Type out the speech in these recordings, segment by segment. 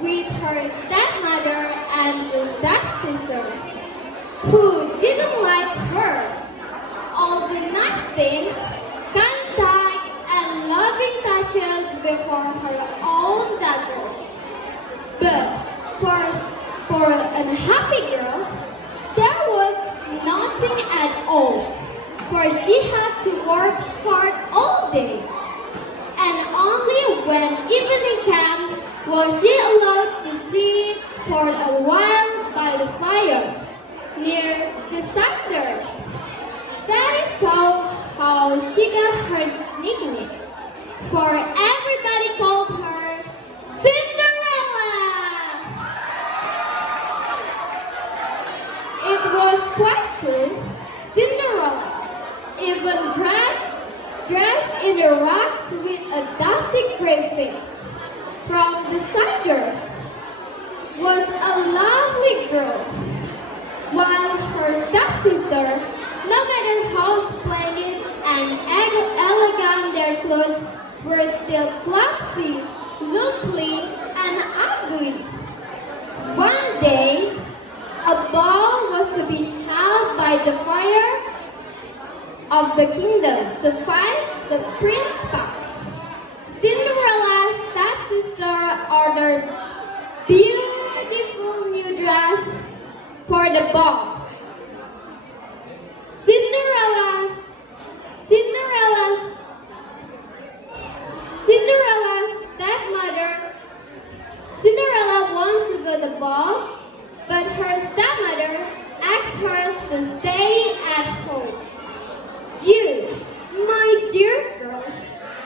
with her stepmother and the stepsisters, who didn't like her. All the nice things, kind time, and loving touches before her own daughters. But for an happy girl, there was nothing at all, for she had to work hard all day. And only when evening came was she allowed to sit for a while by the fire near the cinders. That is how she got her nickname, for everybody called her Cinderella. It was quite true. Cinderella, even dressed in the rags with a dusty gray face from the cinders, was a lovely girl, while her stepsister, no matter how splendid and elegant their clothes, were still clumsy, lumpy, and ugly. One day, a ball was to be held by the fire of the kingdom to find the principals. Cinderella's stepsister ordered beautiful new dress for the ball. Cinderella's stepmother. Cinderella wanted to go to the ball, but her stepmother asked her to stay at home. You, my dear girl,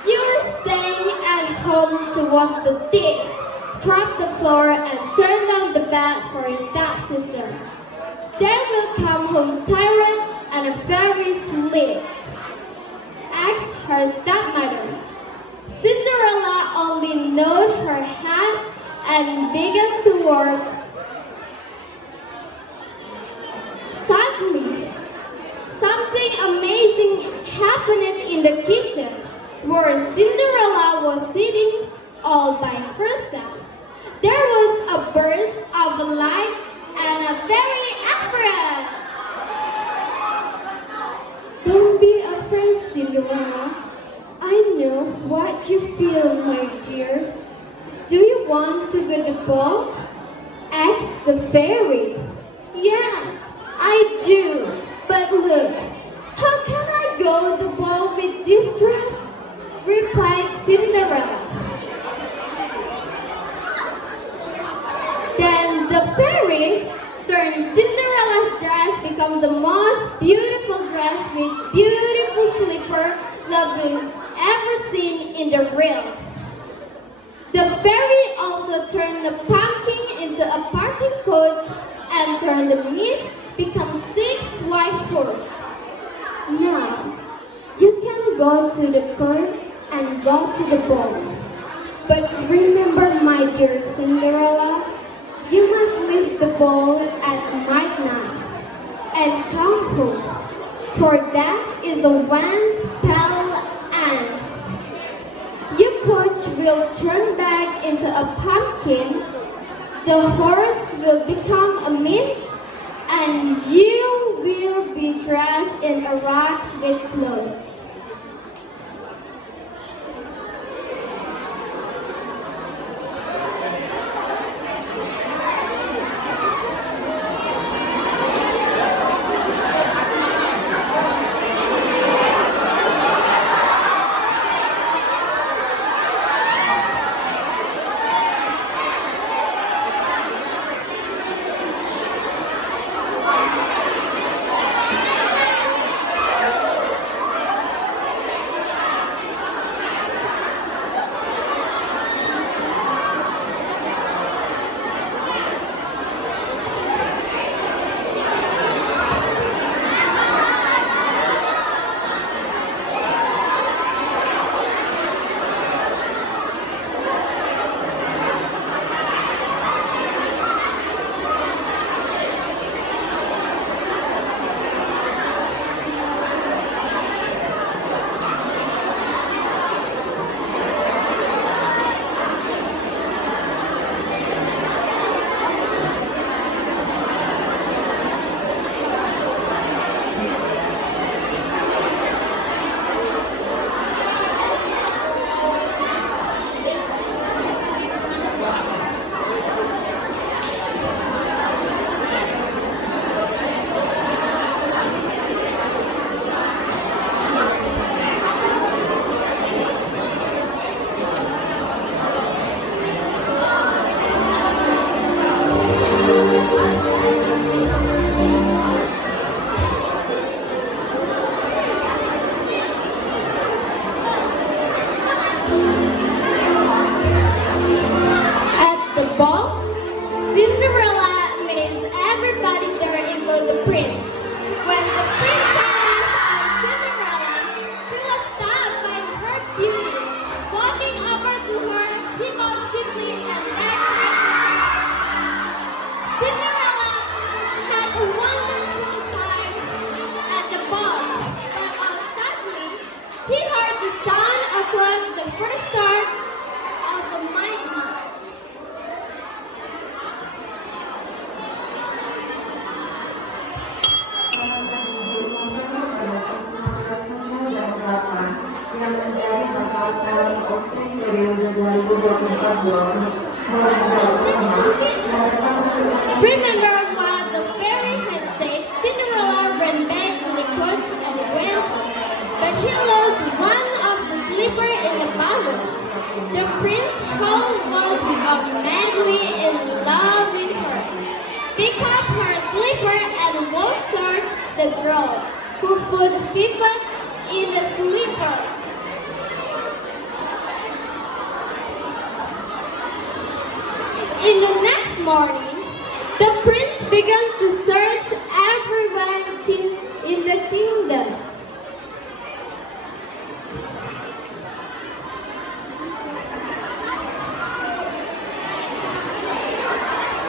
you're staying at home to wash the dishes, scrub the floor, and turn down the bed for your stepsister. They will come home tired and very sleepy, asked her stepmother. Cinderella only nodded her head and began to work. Suddenly, something amazing happened in the kitchen, where Cinderella was sitting all by herself. There was a burst of light and a fairy apron. Don't be afraid, Cinderella. I know what you feel, my dear. Do you want to go to the ball? Asked the fairy. Yes, I do. But look, how can I go to the ball with this dress? Replied Cinderella. Then the fairy turned Cinderella's dress become the most beautiful dress with beautiful slipper lovers ever seen in the realm. The fairy also turned the pumpkin into a party coach and turned the mist become 6 white horses. Now, you can go to the court and go to the ball. But remember, my dear Cinderella, you must leave the ball at midnight and come home, for that is when spell ends. Your coach will turn back into a pumpkin, the horse will become a mist, and you will be dressed in a rags with clothes. and will search the girl who would fit in the slipper. In the next morning, the prince began to search everywhere in the kingdom.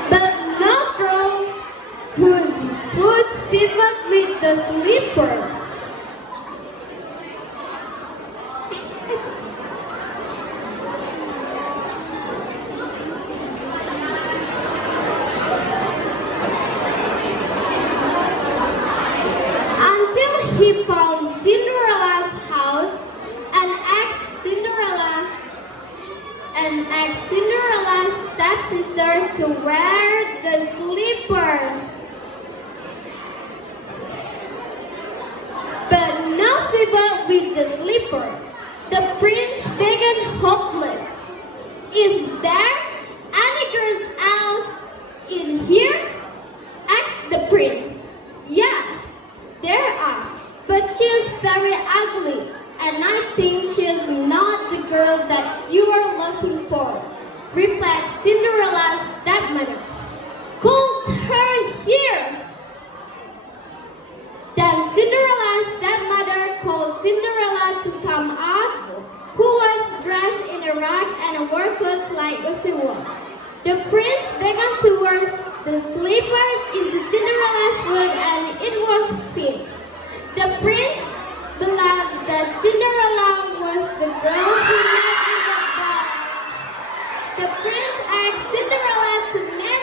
But no girl whose foot fitted with the slipper. Until he found Cinderella's house and asked Cinderella's stepsister to wear the slipper. But not even with the slipper. The prince began hopeless. Is there any girls else in here? Asked the prince. Yes, there are, but she is very ugly, and I think she is not the girl that you are looking for, replied Cinderella's stepmother. Call her here. Then Cinderella's stepmother called Cinderella to come out, who was dressed in a rag and wore clothes like a swan. The prince began to wear the slipper into Cinderella's foot, and it was fit. The prince believed that Cinderella was the girl who lived in the box. The prince asked Cinderella to marry